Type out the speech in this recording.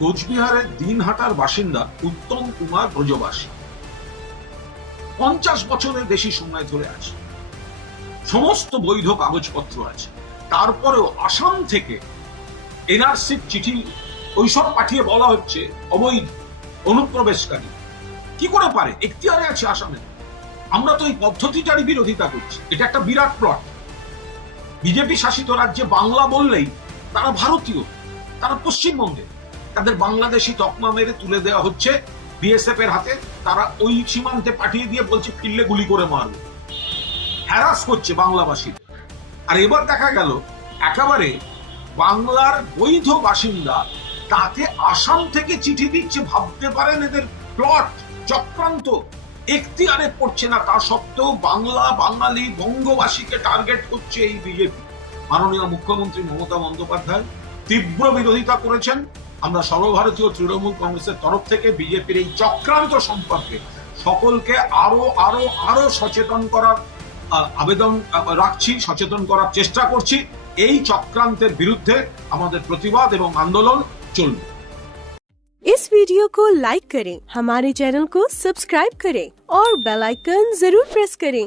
কোচবিহারের দিনহাটার বাসিন্দা উত্তম কুমার ব্রজবাসী 50 বছরের বেশি সময় ধরে আছে, সমস্ত বৈধ কাগজপত্র আছে, তারপরেও আসাম থেকে এনআরসির চিঠি ওইসব পাঠিয়ে বলা হচ্ছে অবৈধ অনুপ্রবেশকারী। কি করে পারে? এখতিয়ারে আছে আসামে। আমরা তো এই পদ্ধতিটারই বিরোধিতা করছি। এটা একটা বিরাট প্লট। বিজেপি শাসিত রাজ্যে বাংলা বললেই তারা ভারতীয়, তারা পশ্চিমবঙ্গে, তাদের বাংলাদেশি তকমা মেরে তুলে দেওয়া হচ্ছে বিএসএফ এর হাতে। তারা ওই সীমান্তে পাঠিয়ে দিয়ে বলছে ফিরলে গুলি করে মারবে, হ্যারাস করছে বাংলাভাষীদের। আর এবার দেখা গেল একেবারে বাংলার বৈধ বাসিন্দা তাকে আসাম থেকে চিঠি দিচ্ছে। ভাবতে পারেন এদের প্লট, চক্রান্ত। এখতিয়ারে পড়ছে না, তা সত্ত্বেও বাংলা, বাঙালি, বঙ্গবাসীকে টার্গেট করছে এই বিজেপি। মাননীয় মুখ্যমন্ত্রী মমতা বন্দ্যোপাধ্যায় তীব্র বিরোধিতা করেছেন। আমরা সর্বভারতীয় তৃণমূল কংগ্রেসের তরফ থেকে বিজেপির এই চক্রান্ত সম্পর্কে সকলকে আরো আরো আরো সচেতন করার আবেদন রাখছি, সচেতন করার চেষ্টা করছি। এই চক্রান্তের বিরুদ্ধে আমাদের প্রতিবাদ এবং আন্দোলন চলবে। इस वीडियो को लाइक करें, हमारे चैनल को सब्सक्राइब करें और बेल आइकन जरूर प्रेस करें